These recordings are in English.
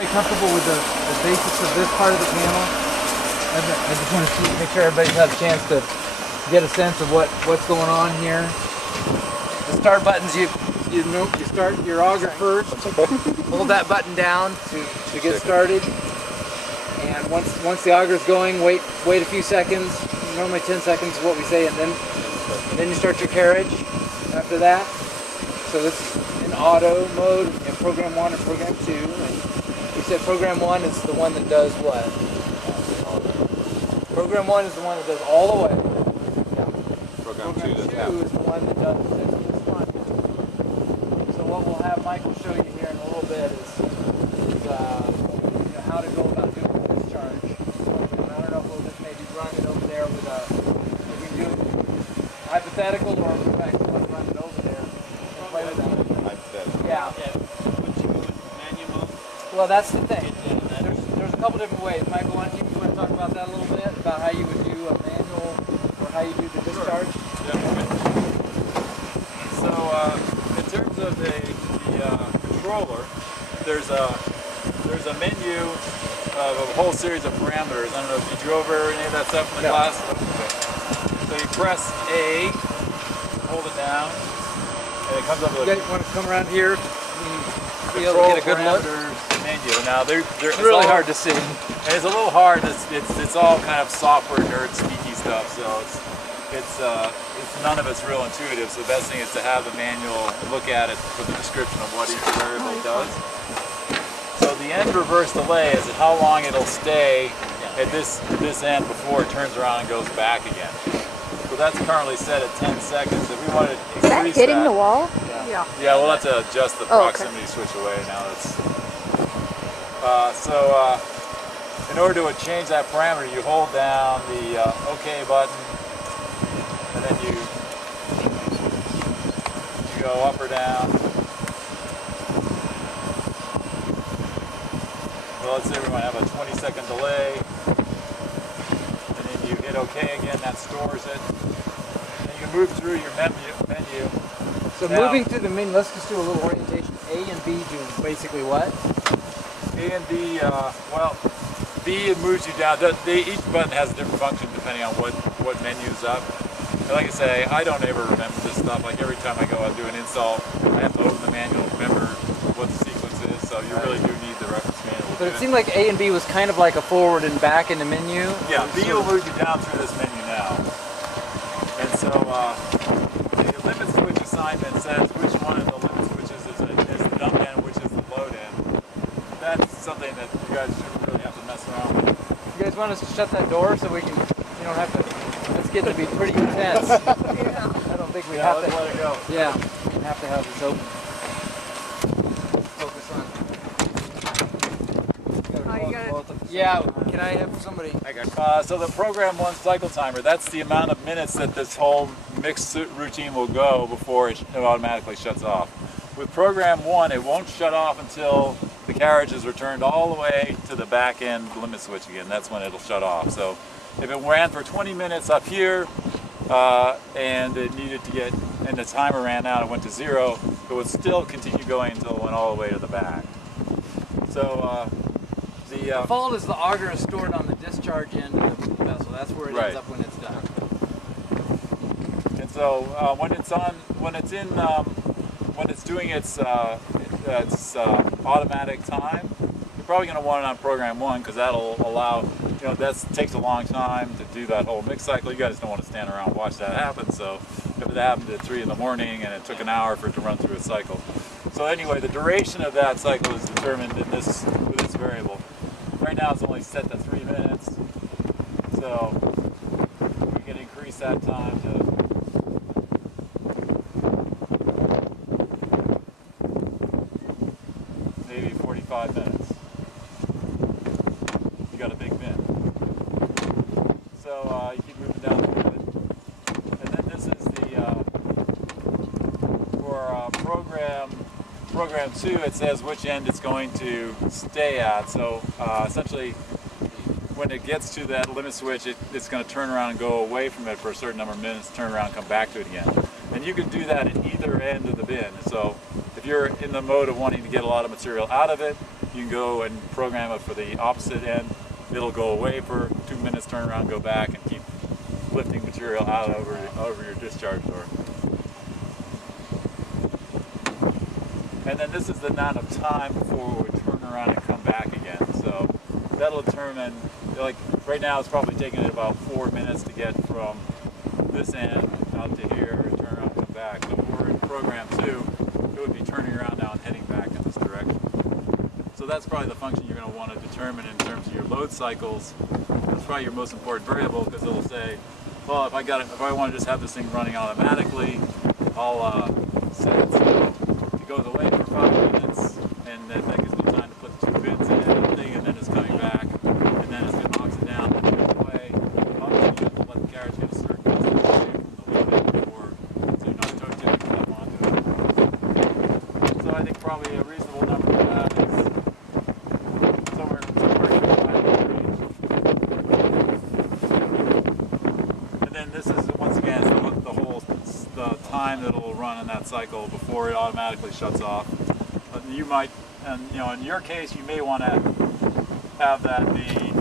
Very comfortable with the basics of this part of the panel. I just want to make sure everybody's had a chance to get a sense of what's going on here. The start buttons, you start your auger first. Hold that button down to get started. And once the auger is going, wait a few seconds. Normally 10 seconds is what we say, and then you start your carriage after that. So this is in auto mode, in program 1 and program 2. And we said program 1 is the one that does what? Program 1 is the one that does all the way. Program 2 is the one that does this one. So what we'll have Michael show you here in a little bit is how to go about doing the discharge. I don't know if we'll just maybe run it over there with we can do it hypothetical, or in fact we'll run it over there and play with that. Hypothetical. Yeah. Would you go with manual? Well, that's the thing. There's a couple different ways. Michael, why don't you want to talk about that a little bit, about how you would do a manual or how you do the discharge? Sure. Yeah. So in terms of the controller, there's a menu of a whole series of parameters. I don't know if you drove over any of that stuff in the class. Okay. So you press A, hold it down, and it comes up with You guys want to come around here? Be able control to get a good look. parameters menu. Now It's really hard to see. And it's a little hard. It's all kind of software nerd speaky stuff. So it's none of it's real intuitive. So the best thing is to have a manual, look at it for the description of what each variable does. So the end reverse delay is how long it'll stay at this end before it turns around and goes back again. So that's currently set at 10 seconds. If we wanted to increase that. Is that hitting the wall? Yeah. Yeah, we'll have to adjust the proximity switch away now. In order to change that parameter, you hold down the OK button, and then you go up or down. Well, let's say we might have a 20-second delay, and then you hit OK again. That stores it. And you can move through your menu. So now, moving through the menu, let's just do a little orientation. A and B do basically what? A and B, well, B moves you down. Each button has a different function depending on what menu's up. And like I say, I don't ever remember this stuff. Like every time I go and do an install, I have to open the manual and remember what the sequence is. So you really do need the reference manual. But it seemed like A and B was kind of like a forward and back in the menu. Yeah, B will move you down through this menu now. And so the limit switch assignment says which one of the limit switches is the dump end, which is the load end. That's something that you guys shouldn't really have to mess around with. You guys want us to shut that door so we can, you don't have to, it's getting to be pretty intense. Yeah. I don't think we have to let it go. Yeah, we have to have this open. Focus on. Yeah, can I have somebody? So the program 1 cycle timer, that's the amount of minutes that this whole mix routine will go before it automatically shuts off. With program 1, it won't shut off until the carriage is returned all the way to the back end limit switch again. That's when it'll shut off. So if it ran for 20 minutes up here and it needed to get, and the timer ran out and went to 0, it would still continue going until it went all the way to the back. So the fault is the auger is stored on the discharge end of the vessel. That's where it ends up when it's done. And so when it's doing its automatic time, you're probably going to want it on program 1 because that'll allow, that takes a long time to do that whole mix cycle. You guys don't want to stand around and watch that happen. So if it happened at 3 in the morning and it took an hour for it to run through a cycle. So anyway, the duration of that cycle is determined with this variable. Right now it's only set to 3 minutes. So we can increase that time to maybe 45 minutes. You got a big bin. So you keep moving down through it. And then this is the, for program 2, it says which end it's going to stay at. So essentially, when it gets to that limit switch, it's going to turn around and go away from it for a certain number of minutes, turn around and come back to it again. And you can do that at either end of the bin. So if you're in the mode of wanting to get a lot of material out of it, you can go and program it for the opposite end. It'll go away for 2 minutes, turn around, go back, and keep lifting material out over your discharge door. And then this is the amount of time before we turn around and come back again. So that'll determine, like right now it's probably taking it about 4 minutes to get from this end out to here and turn around and come back. So if we're in program 2, it would be turning around now and heading back in this direction. So that's probably the function you're going to want to determine in terms of your load cycles. That's probably your most important variable, because it'll say, well, if I want to just have this thing running automatically, I'll set it so it goes away for 5 minutes, and then that gives me time to put the 2 bits in the thing, and then it's coming back, and then it's going to box it down and go away. Obviously, you have to let the carriage get a certain distance away from the loading before, so you're not toe tipping stuff onto it. So I think probably a reasonable number for that is somewhere in the 5 range. And then this is, once again, the time that it'll run in that cycle before it automatically shuts off. But you might, and in your case, you may want to have that be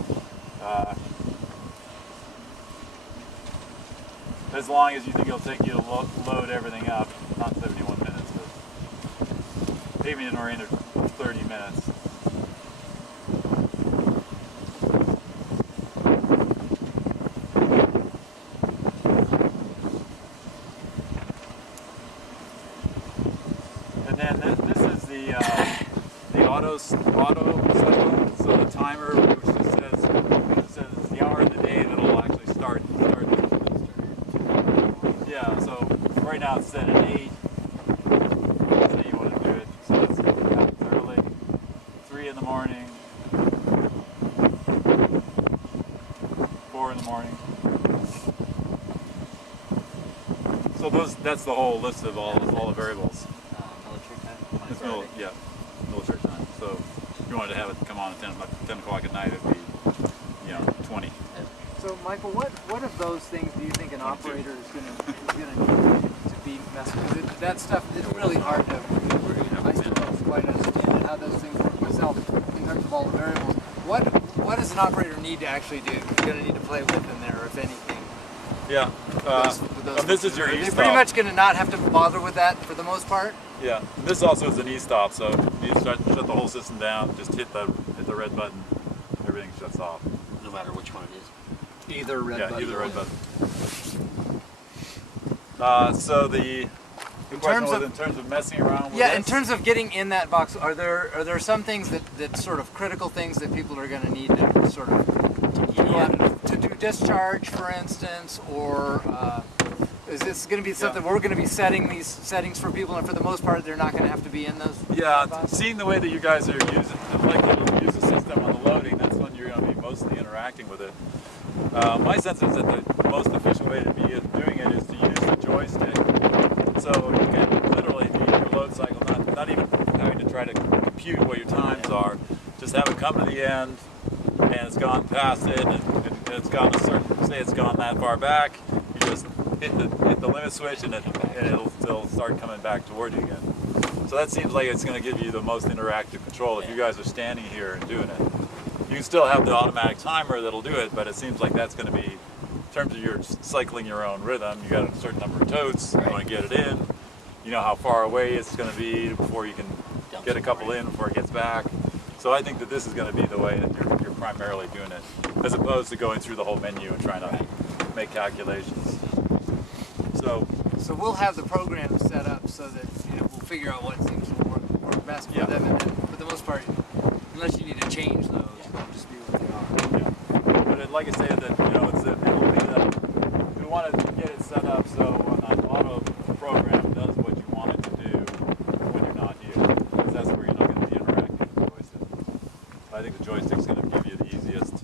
as long as you think it'll take you to load everything up. Not 71 minutes, but maybe in the range of 30 minutes. And then this is the auto cycle. So the timer, which just says the hour of the day that'll actually start. Yeah. So right now it's set at 8. So you want to do it. So it's happens early, 3 in the morning, 4 in the morning. So that's the whole list of all the variables. It's military time. So if you wanted to have it come on at 10 o'clock at night, it'd be 20. So Michael, what of those things do you think an operator is going to need to be messing with? That stuff is really hard to. I still don't quite understand how those things work myself in terms of all the variables. What does an operator need to actually do? He's going to need to play with in there, if anything. Yeah. This is your They're pretty much going to not have to bother with that for the most part. Yeah. This also is an e-stop, so you shut the whole system down. Just hit the red button. Everything shuts off. No matter which one it is. Either red button. Yeah, either red button. So the question was in terms of messing around with in terms of getting in that box, are there some things that sort of critical things that people are going to need to sort of to do discharge, for instance, or is this going to be something we're going to be setting these settings for people, and for the most part they're not going to have to be in those? Yeah, seeing the way that you guys are using, to use the system on the loading, that's when you're going to be mostly interacting with it. My sense is that the most efficient way to be doing it is to use the joystick. So you can literally be your load cycle, not even having to try to compute what your times are. Just have it come to the end, and it's gone past it, and it's gone a certain, say it's gone that far back. You just hit the limit switch, and it'll still start coming back toward you again. So that seems like it's going to give you the most interactive control if you guys are standing here and doing it. You can still have the automatic timer that'll do it, but it seems like that's going to be, in terms of your cycling your own rhythm, you got a certain number of totes, you want to get it in, you know how far away it's going to be before you can get a couple in before it gets back. So I think that this is going to be the way that you're primarily doing it, as opposed to going through the whole menu and trying to make calculations. So we'll have the program set up so that we'll figure out what seems to work best for them, and then for the most part, unless you need to change those, they'll just be what they are. Yeah. But like I say, that you want to get it set up so an auto program does what you want it to do when you're not here, because that's where you're not going to be interacting with the joystick. I think the joystick's going to